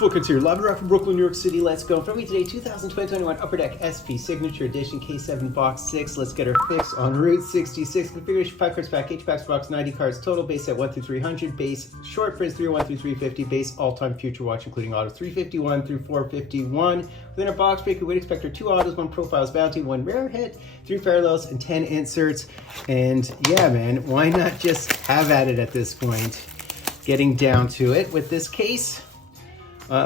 Fultoncards here, live from Brooklyn, New York City. Let's go. From me today, 2021 Upper Deck SP Signature Edition K7 Box 6. Let's get our fix on Route 66. Configuration 5 cards pack, each pack's box 90 cards total. Base set 1 through 300. Base short prints 301 through 350. Base all-time future watch, including auto 351 through 451. Within our box break, we would expect our 2 autos, 1 profiles bounty, 1 rare hit, 3 parallels, and 10 inserts. And yeah, man, why not just have at it at this point? Getting down to it with this case.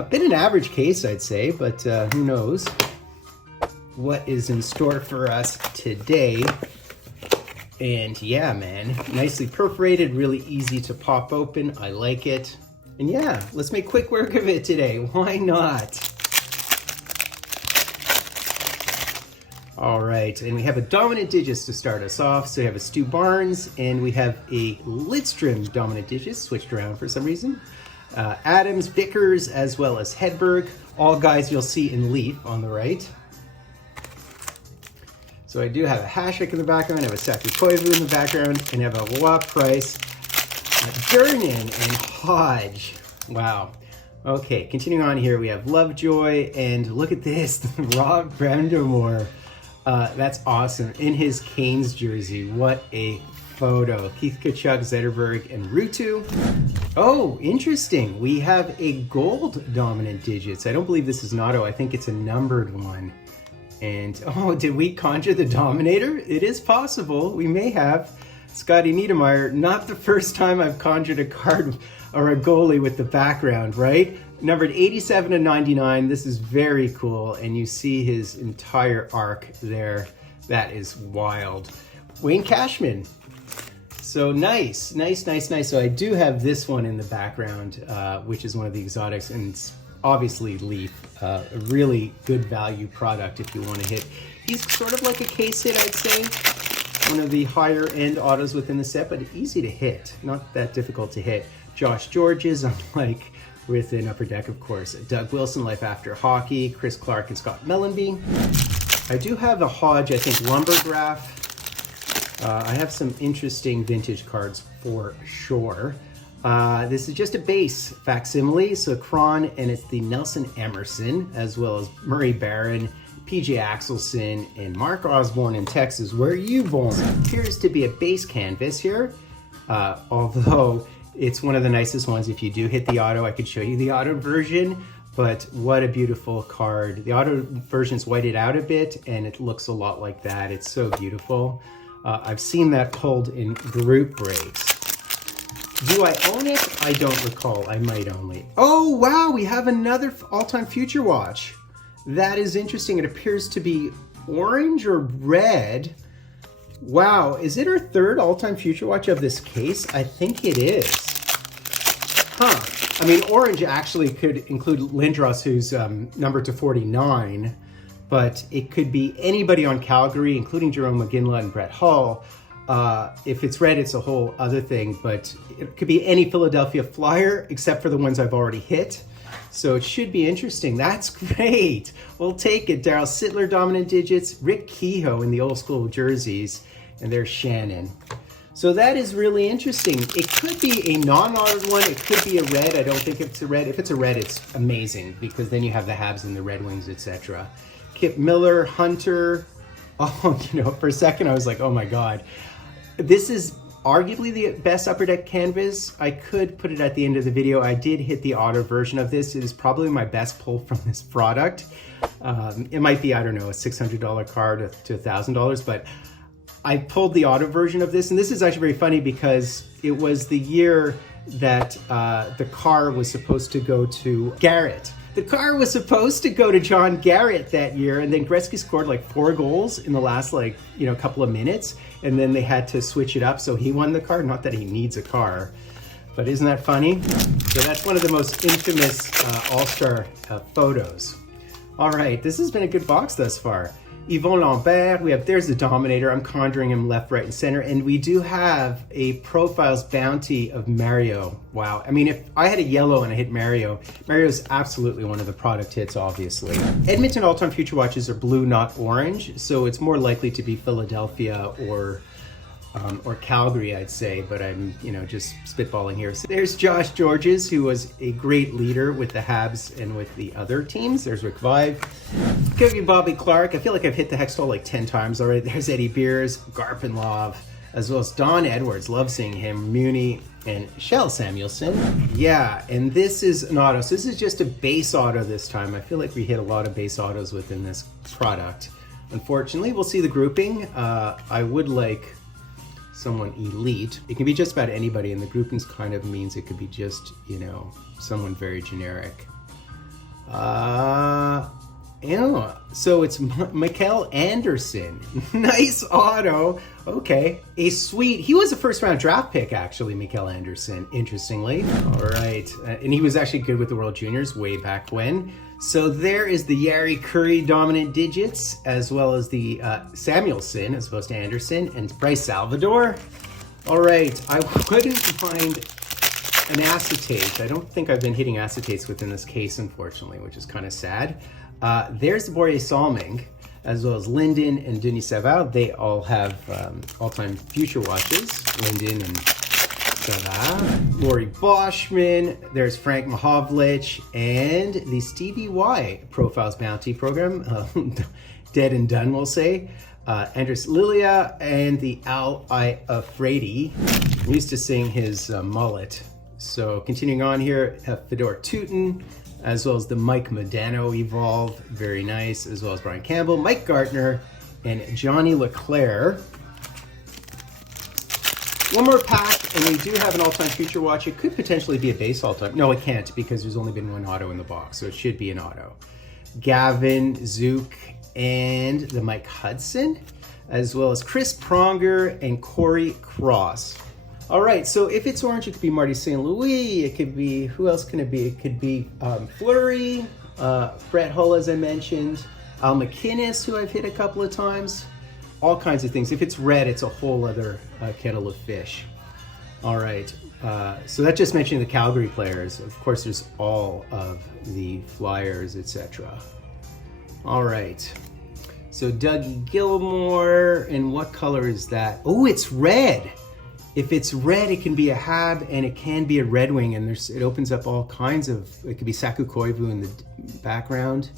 Been an average case, I'd say, but who knows what is in store for us today. And yeah, man, nicely perforated, really easy to pop open. I like it. And yeah, let's make quick work of it today. Why not? All right, and we have a dominant digits to start us off. So we have a Stu Barnes, and we have a Lidstrom dominant digits, switched around for some reason. Adams, Vickers, as well as Hedberg, all guys you'll see in Leaf on the right. So I do have a Hasek in the background, I have a Saki Koivu in the background, and I have a Wa Price, Durnan, and Hodge. Wow. Okay, continuing on here, we have Lovejoy, and look at this, Rob Brandamore. That's awesome. In his Canes jersey, what a photo. Keith Kachuk, Zetterberg, and Rutu. Oh, interesting. We have a gold dominant digits. I don't believe this is an auto. I think it's a numbered one. And oh, did we conjure the Dominator? It is possible. We may have. Scotty Niedermeyer, not the first time I've conjured a card or a goalie with the background, right? Numbered 87 to 99. This is very cool. And you see his entire arc there. That is wild. Wayne Cashman. So nice. So I do have this one in the background, which is one of the exotics, and it's obviously Leaf, a really good value product if you want to hit. He's sort of like a case hit, I'd say. One of the higher end autos within the set, but easy to hit, not that difficult to hit. Josh Georges, unlike within Upper Deck, of course. Doug Wilson, Life After Hockey, Chris Clark, and Scott Mellenby. I do have a Hodge, I think, Lumbergraph. I have some interesting vintage cards for sure. This is just a base facsimile, so Kron, and it's the Nelson Emerson, as well as Murray Barron, PJ Axelson, and Mark Osborne in Texas. Where are you born? Appears to be a base canvas here, although it's one of the nicest ones. If you do hit the auto, I could show you the auto version, but what a beautiful card. The auto version's whited out a bit, and it looks a lot like that. It's so beautiful. I've seen that pulled in group breaks. Do I own it? I don't recall. I might own it. Oh, wow, we have another all-time future watch. That is interesting. It appears to be orange or red. Wow, is it our third all-time future watch of this case? I think it is. Huh. I mean, orange actually could include Lindros, who's numbered to 49. But it could be anybody on Calgary, including Jerome McGinley and Brett Hull. If it's red, it's a whole other thing, but it could be any Philadelphia Flyer, except for the ones I've already hit. So it should be interesting. That's great. We'll take it. Daryl Sittler, dominant digits, Rick Kehoe in the old school jerseys, and there's Shannon. So that is really interesting. It could be a non-honored one. It could be a red. I don't think it's a red. If it's a red, it's amazing, because then you have the Habs and the Red Wings, etc. Kip Miller, Hunter. Oh, you know, for a second I was like, oh my God. This is arguably the best Upper Deck canvas. I could put it at the end of the video. I did hit the auto version of this. It is probably my best pull from this product. It might be, I don't know, a $600 card to $1,000, but I pulled the auto version of this. And this is actually very funny because it was the year that the car was supposed to go to Garrett. The car was supposed to go to John Garrett that year, and then Gretzky scored like 4 goals in the last couple of minutes, and then they had to switch it up, so he won the car. Not that he needs a car, but isn't that funny? So that's one of the most infamous All-Star photos. All right, this has been a good box thus far. Yvon Lambert, there's the Dominator. I'm conjuring him left, right, and center. And we do have a Profiles bounty of Mario. Wow. I mean, if I had a yellow and I hit Mario, Mario's absolutely one of the product hits, obviously. Edmonton all-time future watches are blue, not orange. So it's more likely to be Philadelphia or or Calgary, I'd say, but I'm, just spitballing here. So there's Josh Georges, who was a great leader with the Habs and with the other teams. There's Rick Vive. Could be Bobby Clark. I feel like I've hit the Hextall like 10 times already. There's Eddie Beers, Garpenlov, as well as Don Edwards. Love seeing him. Muni and Shell Samuelson. Yeah, and this is an auto. So this is just a base auto this time. I feel like we hit a lot of base autos within this product. Unfortunately, we'll see the grouping. I would like someone elite. It can be just about anybody, and the groupings kind of means it could be just, someone very generic. So it's Mikael Anderson. Nice auto. Okay. He was a first round draft pick, actually, Mikael Anderson, interestingly. All right. And he was actually good with the World Juniors way back when. So there is the Yari Curry dominant digits, as well as the Samuelson, as opposed to Anderson, and Bryce Salvador. All right. I couldn't find an acetate. I don't think I've been hitting acetates within this case, unfortunately, which is kind of sad. There's the Borje Salming, as well as Linden and Denis Savard. They all have all-time future watches. Linden and Savard. Lori Boschman. There's Frank Mahovlich. And the Stevie Y Profiles Bounty Program. Dead and done, we'll say. Andres Lilia and the Al Ifredi. I'm used to seeing his mullet. So continuing on here, Fedor Tootin, as well as the Mike Modano Evolve, very nice, as well as Brian Campbell, Mike Gartner, and Johnny Leclerc. One more pack, and we do have an all-time future watch. It could potentially be a base all-time. No, it can't, because there's only been one auto in the box, so it should be an auto. Gavin Zook and the Mike Hudson, as well as Chris Pronger and Corey Cross. All right, so if it's orange, it could be Marty St. Louis. It could be, who else can it be? It could be Fleury, Brett Hull, as I mentioned, Al McInnes, who I've hit a couple of times, all kinds of things. If it's red, it's a whole other kettle of fish. All right, so that just mentioned the Calgary players. Of course, there's all of the Flyers, etc. All right, so Dougie Gilmore, and what color is that? Oh, it's red. If it's red, it can be a Hab and it can be a Red Wing, and it opens up all kinds of, it could be Saku Koivu in the background.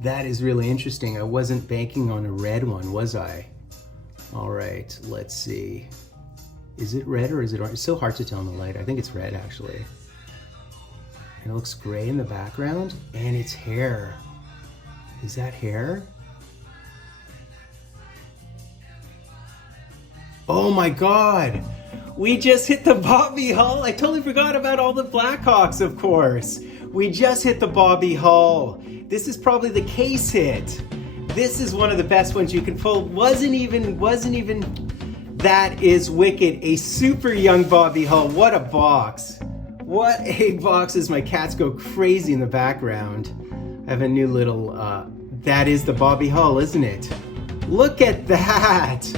That is really interesting. I wasn't banking on a red one, was I? All right, let's see. Is it red or is it orange? It's so hard to tell in the light. I think it's red, actually. And it looks gray in the background, and it's hair. Is that hair? Oh my God. We just hit the Bobby Hull. I totally forgot about all the Blackhawks, of course. We just hit the Bobby Hull. This is probably the case hit. This is one of the best ones you can pull. Wasn't even, that is wicked. A super young Bobby Hull. What a box. What a box as my cats go crazy in the background. I have a new little, that is the Bobby Hull, isn't it? Look at that.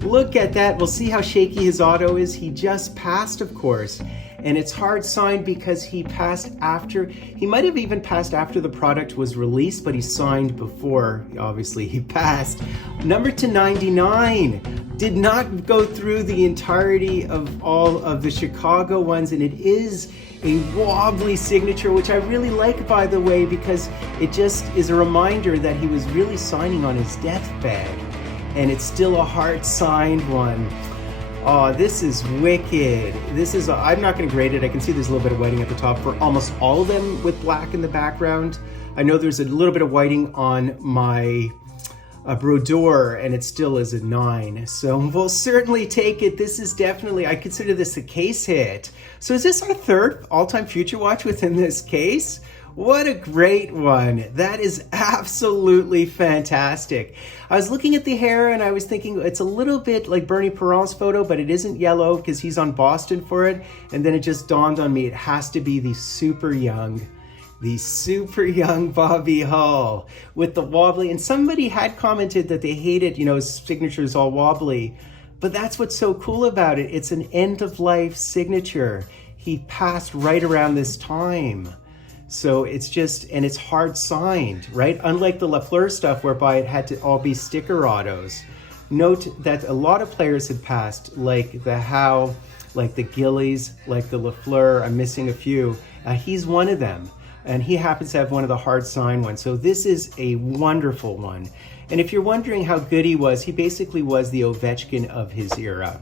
Look at that. We'll see how shaky his auto is. He just passed, of course. And it's hard signed because he passed after, he might have even passed after the product was released, but he signed before, obviously, he passed. Number to 99. Did not go through the entirety of all of the Chicago ones, and it is a wobbly signature, which I really like, by the way, because it just is a reminder that he was really signing on his deathbed. And it's still a hard signed one. Oh, this is wicked. I'm not gonna grade it. I can see there's a little bit of whiting at the top for almost all of them with black in the background. I know there's a little bit of whiting on my Brodeur, and it still is a 9. So we'll certainly take it. This is definitely, I consider this a case hit. So is this our third all-time future watch within this case? What a great one. That is absolutely fantastic. I was looking at the hair and I was thinking it's a little bit like Bernie Perron's photo, but it isn't yellow because he's on Boston for it. And then it just dawned on me, it has to be the super young Bobby Hull with the wobbly. And somebody had commented that they hated, his signature is all wobbly. But that's what's so cool about it. It's an end-of-life signature. He passed right around this time. So it's just, and it's hard signed, right? Unlike the Lafleur stuff whereby it had to all be sticker autos. Note that a lot of players have passed, like the Howe, like the Gillies, like the Lafleur. I'm missing a few. He's one of them, and he happens to have one of the hard sign ones. So this is a wonderful one. And if you're wondering how good he basically was the Ovechkin of his era.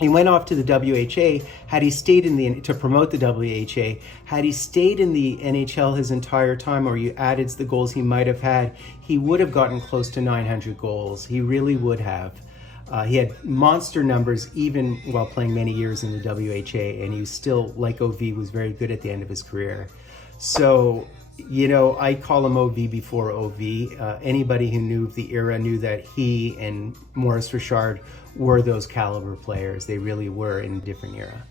He went off to the WHA. Had he stayed to promote the WHA, had he stayed in the NHL his entire time, or you added the goals he might have had, he would have gotten close to 900 goals. He really would have. He had monster numbers even while playing many years in the WHA, and he still, like OV, was very good at the end of his career. So, I call him OV before OV. Anybody who knew the era knew that he and Maurice Richard were those caliber players. They really were in a different era.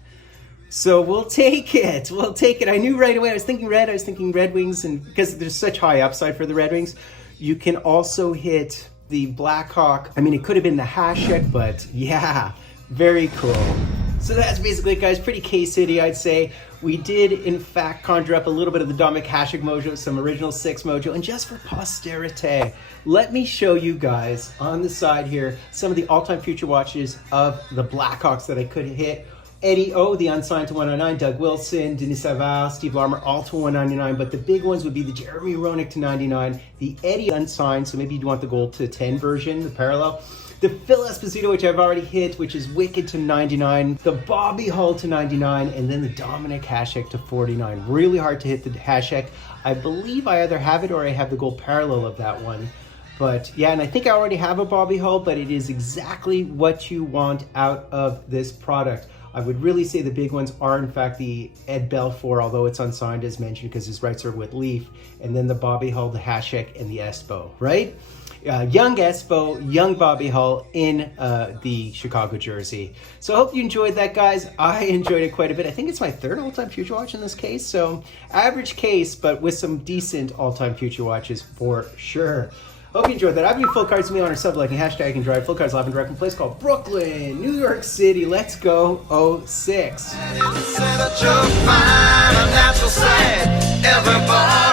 So we'll take it. We'll take it. I knew right away. I was thinking Red Wings, and because there's such high upside for the Red Wings. You can also hit the Blackhawk. I mean, it could have been the Hasek, but yeah, very cool. So that's basically it, guys. Pretty K-City, I'd say. We did, in fact, conjure up a little bit of the Dominic Hasek mojo, some original 6 mojo, and just for posterity, let me show you guys on the side here some of the all-time future watches of the Blackhawks that I could hit. Eddie O, the unsigned to 199, Doug Wilson, Denis Savard, Steve Larmer, all to 199, but the big ones would be the Jeremy Roenick to 99, the Eddie unsigned, so maybe you'd want the gold to 10 version, the parallel. The Phil Esposito, which I've already hit, which is Wicked to 99. The Bobby Hull to 99. And then the Dominic Hasek to 49. Really hard to hit the Hasek. I believe I either have it or I have the gold parallel of that one. But yeah, and I think I already have a Bobby Hull, but it is exactly what you want out of this product. I would really say the big ones are, in fact, the Ed Belfour, although it's unsigned as mentioned because his rights are with Leaf. And then the Bobby Hull, the Hasek, and the Espo, right? Young Espo, young Bobby Hull in the Chicago jersey. So I hope you enjoyed that, guys. I enjoyed it quite a bit. I think it's my 3rd all-time future watch in this case. So average case, but with some decent all-time future watches for sure. Hope you enjoyed that. I've been Fultoncards, me on our sub-liking hashtag and drive Fultoncards live and direct from a place called Brooklyn, New York City. Let's go 06. Everybody